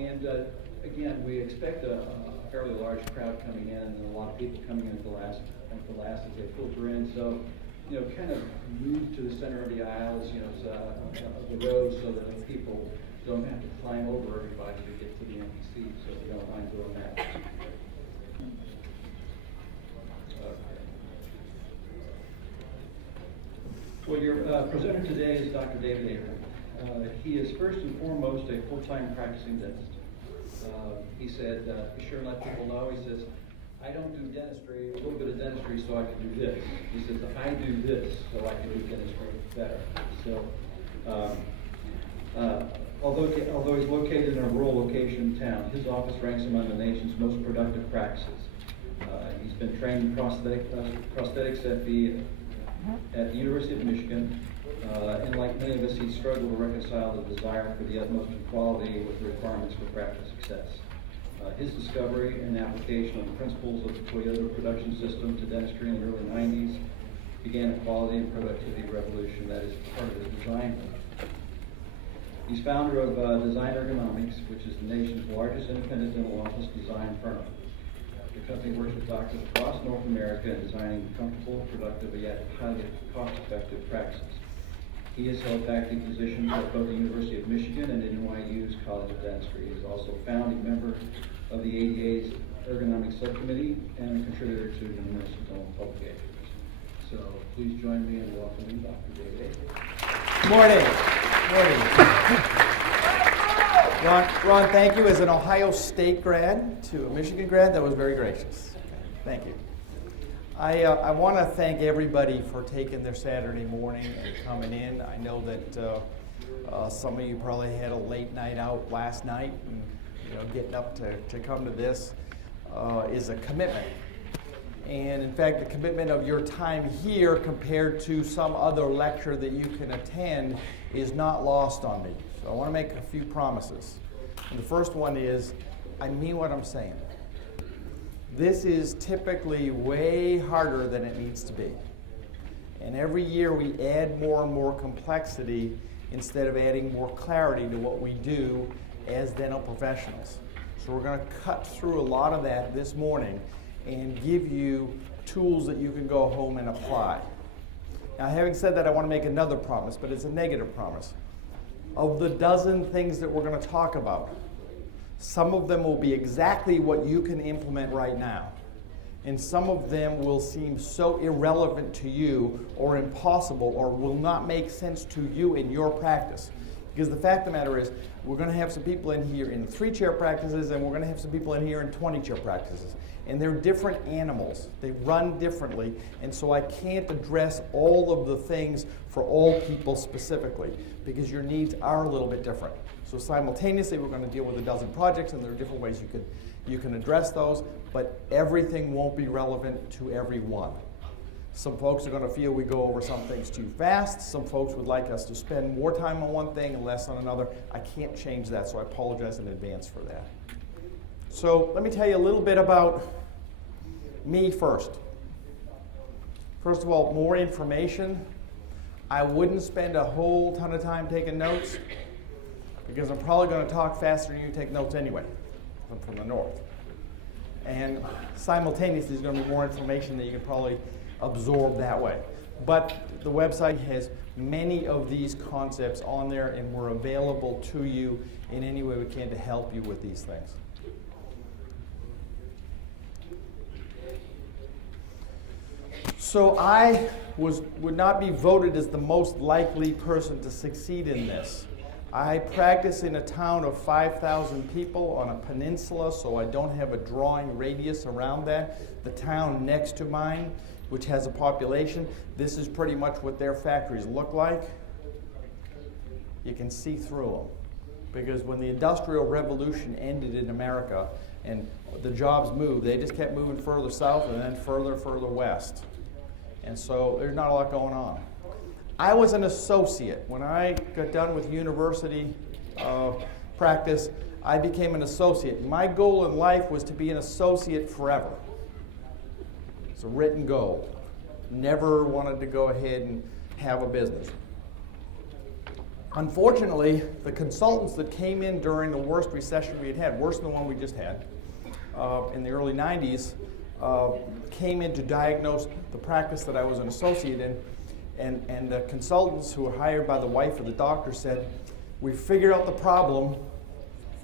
And again, we expect a fairly large crowd coming in, and a lot of people coming in at the last as they filter in. So, kind of move to the center of the aisles, of the row, so that people don't have to climb over everybody to get to the empty seats. So we don't mind doing that. Well, your presenter today is Dr. David Ahearn. He is first and foremost a full-time practicing dentist. He said, be sure and let people know, he says, I don't do dentistry, a little bit of dentistry so I can do this. He says, I do this so I can do dentistry better. So, although he's located in a rural location in town, his office ranks among the nation's most productive practices. He's been trained in prosthetics at the University of Michigan, and like many of us, he struggled to reconcile the desire for the utmost equality with the requirements for practice success. His discovery and application of the principles of the Toyota production system to dentistry in the early 90s began a quality and productivity revolution that is part of his design. He's founder of Design Ergonomics, which is the nation's largest independent dental office design firm. The company works with doctors across North America in designing comfortable, productive, yet highly cost-effective practices. He has held faculty positions at both the University of Michigan and NYU's College of Dentistry. He is also a founding member of the ADA's Ergonomics Subcommittee and a contributor to numerous dental publications. So please join me in welcoming Dr. David Ahearn. Morning. Ron, thank you. As an Ohio State grad to a Michigan grad, that was very gracious. Thank you. I want to thank everybody for taking their Saturday morning and coming in. I know that some of you probably had a late night out last night, and getting up to come to this is a commitment. And in fact, the commitment of your time here compared to some other lecture that you can attend is not lost on me. So I want to make a few promises. And the first one is, I mean what I'm saying. This is typically way harder than it needs to be. And every year we add more and more complexity instead of adding more clarity to what we do as dental professionals. So we're going to cut through a lot of that this morning and give you tools that you can go home and apply. Now, having said that, I want to make another promise, but it's a negative promise. Of the dozen things that we're going to talk about, some of them will be exactly what you can implement right now. And some of them will seem so irrelevant to you or impossible or will not make sense to you in your practice. Because the fact of the matter is, we're going to have some people in here in 3-chair practices and we're going to have some people in here in 20-chair practices. And they're different animals. They run differently. And so I can't address all of the things for all people specifically because your needs are a little bit different. So simultaneously, we're going to deal with a dozen projects, and there are different ways you can address those, but everything won't be relevant to everyone. Some folks are going to feel we go over some things too fast. Some folks would like us to spend more time on one thing and less on another. I can't change that, so I apologize in advance for that. So let me tell you a little bit about me first. First of all, more information. I wouldn't spend a whole ton of time taking notes, because I'm probably going to talk faster than you take notes anyway. I'm from the north. And simultaneously, there's going to be more information that you can probably absorb that way. But the website has many of these concepts on there, and we're available to you in any way we can to help you with these things. So I would not be voted as the most likely person to succeed in this. I practice in a town of 5,000 people on a peninsula, so I don't have a drawing radius around that. The town next to mine, which has a population, this is pretty much what their factories look like. You can see through them. Because when the Industrial Revolution ended in America and the jobs moved, they just kept moving further south and then further west. And so there's not a lot going on. I was an associate. When I got done with university practice, I became an associate. My goal in life was to be an associate forever. It's a written goal. Never wanted to go ahead and have a business. Unfortunately, the consultants that came in during the worst recession we had had, worse than the one we just had, in the early 90s, came in to diagnose the practice that I was an associate in, and the consultants who were hired by the wife of the doctor said, "We figured out the problem,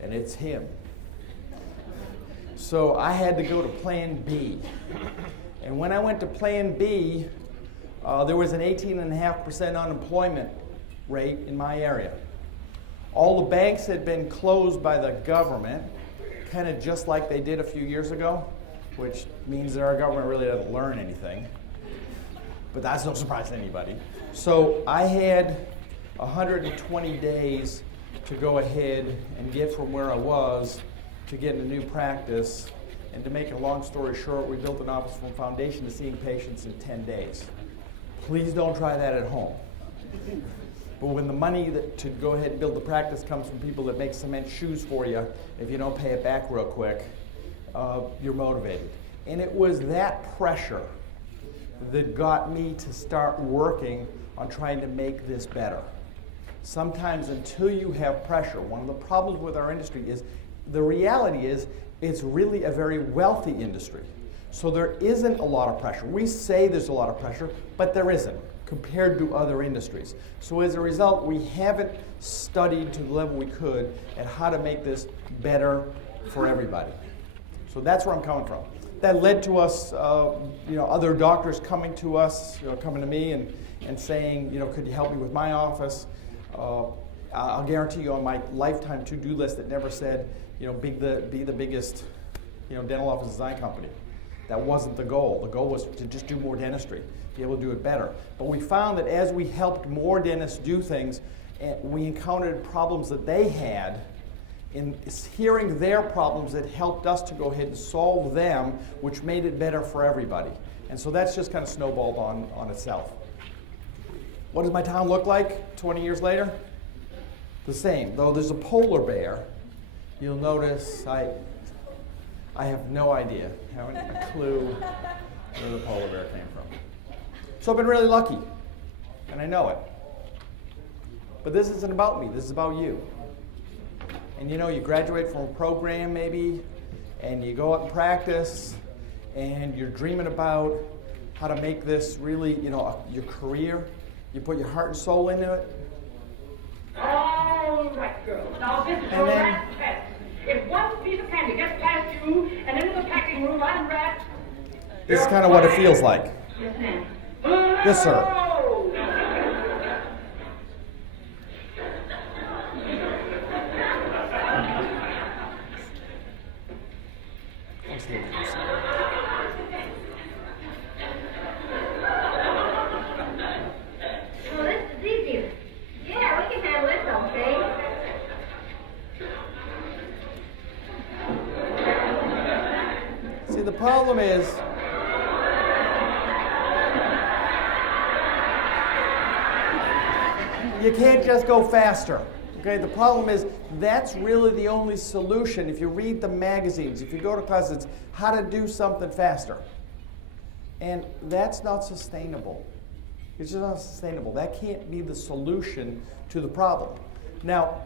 and it's him." So I had to go to Plan B. And when I went to Plan B, there was an 18.5% unemployment rate in my area. All the banks had been closed by the government, kind of just like they did a few years ago, which means that our government really doesn't learn anything. But that's no surprise to anybody. So I had 120 days to go ahead and get from where I was to get a new practice. And to make a long story short, we built an office from foundation to seeing patients in 10 days. Please don't try that at home. But when the money to go ahead and build the practice comes from people that make cement shoes for you, if you don't pay it back real quick, you're motivated. And it was that pressure that got me to start working on trying to make this better. Sometimes until you have pressure, one of the problems with our industry is, the reality is, it's really a very wealthy industry. So there isn't a lot of pressure. We say there's a lot of pressure, but there isn't compared to other industries. So as a result, we haven't studied to the level we could at how to make this better for everybody. So that's where I'm coming from. That led to us, other doctors coming to us, coming to me and saying, could you help me with my office? I'll guarantee you on my lifetime to-do list that never said, be the biggest, dental office design company. That wasn't the goal. The goal was to just do more dentistry, be able to do it better. But we found that as we helped more dentists do things, we encountered problems that they had. In hearing their problems, it helped us to go ahead and solve them, which made it better for everybody. And so that's just kind of snowballed on itself. What does my town look like 20 years later? The same. Though there's a polar bear, you'll notice I have no idea, haven't a clue where the polar bear came from. So I've been really lucky, and I know it. But this isn't about me, this is about you. And you graduate from a program maybe, and you go out and practice, and you're dreaming about how to make this really, your career. You put your heart and soul into it. All right, girls. Now this is your last test. If one piece of candy gets past you and into the packing room unwrapped, This is kind of what it feels like. yes, ma'am. Yes, sir. Well, this is easier. Yeah, we can handle this, okay? See, the problem is, you can't just go faster. Okay, the problem is that's really the only solution. If you read the magazines, if you go to classes, it's how to do something faster. And that's not sustainable. It's just not sustainable. That can't be the solution to the problem. Now,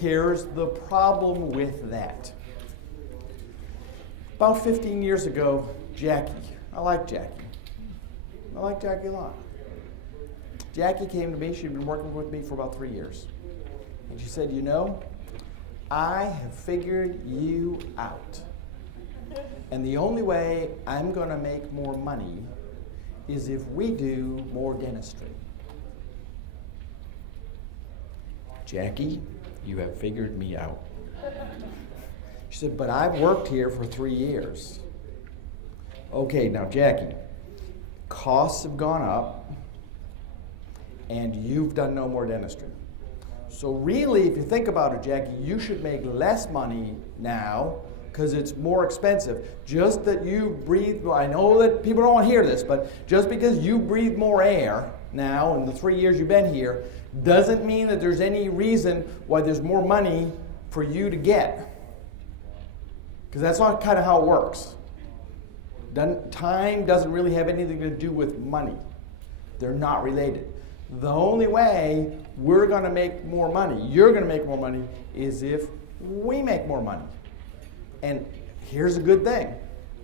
here's the problem with that. About 15 years ago, Jackie, I like Jackie a lot. Jackie came to me, she'd been working with me for about 3 years. And she said, I have figured you out. And the only way I'm going to make more money is if we do more dentistry. Jackie, you have figured me out. She said, but I've worked here for 3 years. Okay, now Jackie, costs have gone up and you've done no more dentistry. So really, if you think about it, Jackie, you should make less money now because it's more expensive. Just that you breathe, I know that people don't want to hear this, but just because you breathe more air now in the 3 years you've been here doesn't mean that there's any reason why there's more money for you to get. Because that's not kind of how it works. Time doesn't really have anything to do with money. They're not related. The only way we're going to make more money, you're going to make more money, is if we make more money. And here's a good thing.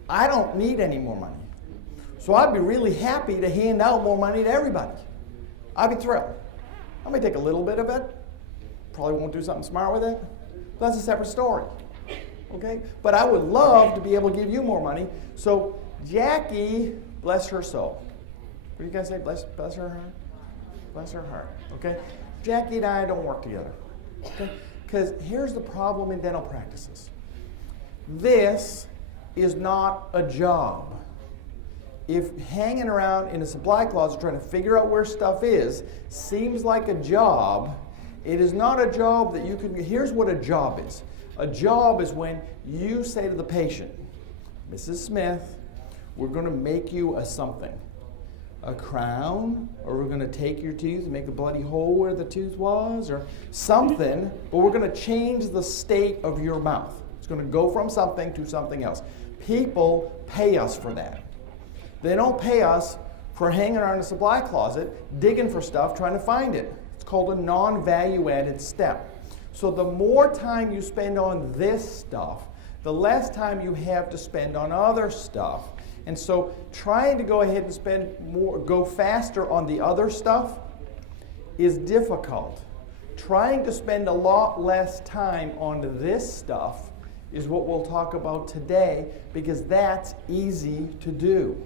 I don't need any more money. So I'd be really happy to hand out more money to everybody. I'd be thrilled. I may take a little bit of it. Probably won't do something smart with it. But that's a separate story. Okay? But I would love to be able to give you more money. So Jackie, bless her soul. What do you guys say? Bless her heart? Bless her heart. Okay? Jackie and I don't work together. Okay? Because here's the problem in dental practices. This is not a job. If hanging around in a supply closet trying to figure out where stuff is seems like a job, it is not a job that you can. Here's what a job is. A job is when you say to the patient, Mrs. Smith, we're going to make you a something. A crown, or we're going to take your tooth and make a bloody hole where the tooth was, or something, but we're going to change the state of your mouth. It's going to go from something to something else. People pay us for that. They don't pay us for hanging around a supply closet, digging for stuff, trying to find it. It's called a non-value added step. So the more time you spend on this stuff, the less time you have to spend on other stuff. And so trying to go ahead and spend more, go faster on the other stuff is difficult. Trying to spend a lot less time on this stuff is what we'll talk about today, because that's easy to do.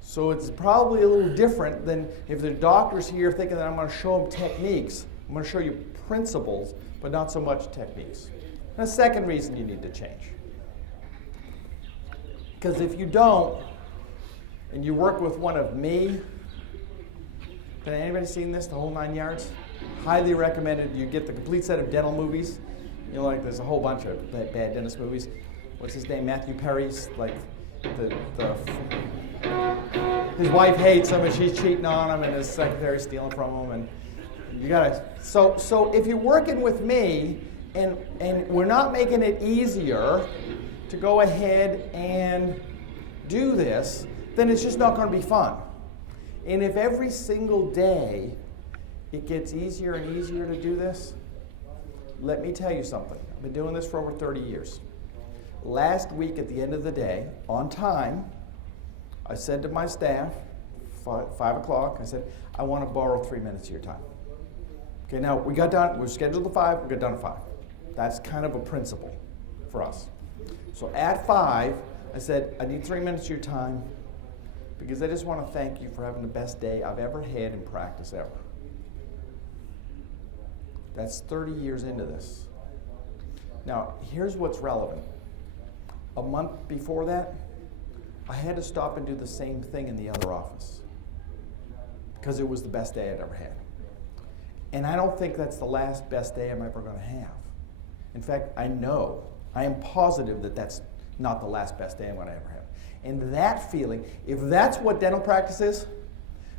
So it's probably a little different than if the doctor's here thinking that I'm going to show them techniques. I'm going to show you principles, but not so much techniques. And the second reason you need to change. Because if you don't, and you work with one of me, has anybody seen this, the whole 9 yards? Highly recommended. You get the complete set of dental movies. You know, like there's a whole bunch of bad dentist movies. What's his name? Matthew Perry's, like his wife hates him and she's cheating on him and his secretary's stealing from him, and you gotta. So if you're working with me and we're not making it easier to go ahead and do this, then it's just not going to be fun. And if every single day it gets easier and easier to do this, let me tell you something. I've been doing this for over 30 years. Last week at the end of the day, on time, I said to my staff, 5 o'clock, I said, I want to borrow 3 minutes of your time. Okay, now we got done, we were scheduled at 5, we got done at 5. That's kind of a principle for us. So at 5, I said, I need 3 minutes of your time because I just want to thank you for having the best day I've ever had in practice ever. That's 30 years into this. Now, here's what's relevant. A month before that, I had to stop and do the same thing in the other office because it was the best day I'd ever had. And I don't think that's the last best day I'm ever going to have. In fact, I am positive that that's not the last best day I'm going to ever have. And that feeling, if that's what dental practice is,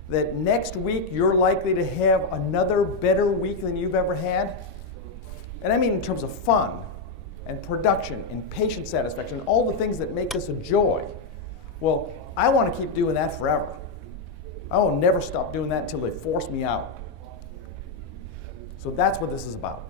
that next week you're likely to have another better week than you've ever had, and I mean in terms of fun and production and patient satisfaction, all the things that make this a joy, well, I want to keep doing that forever. I will never stop doing that until they force me out. So that's what this is about.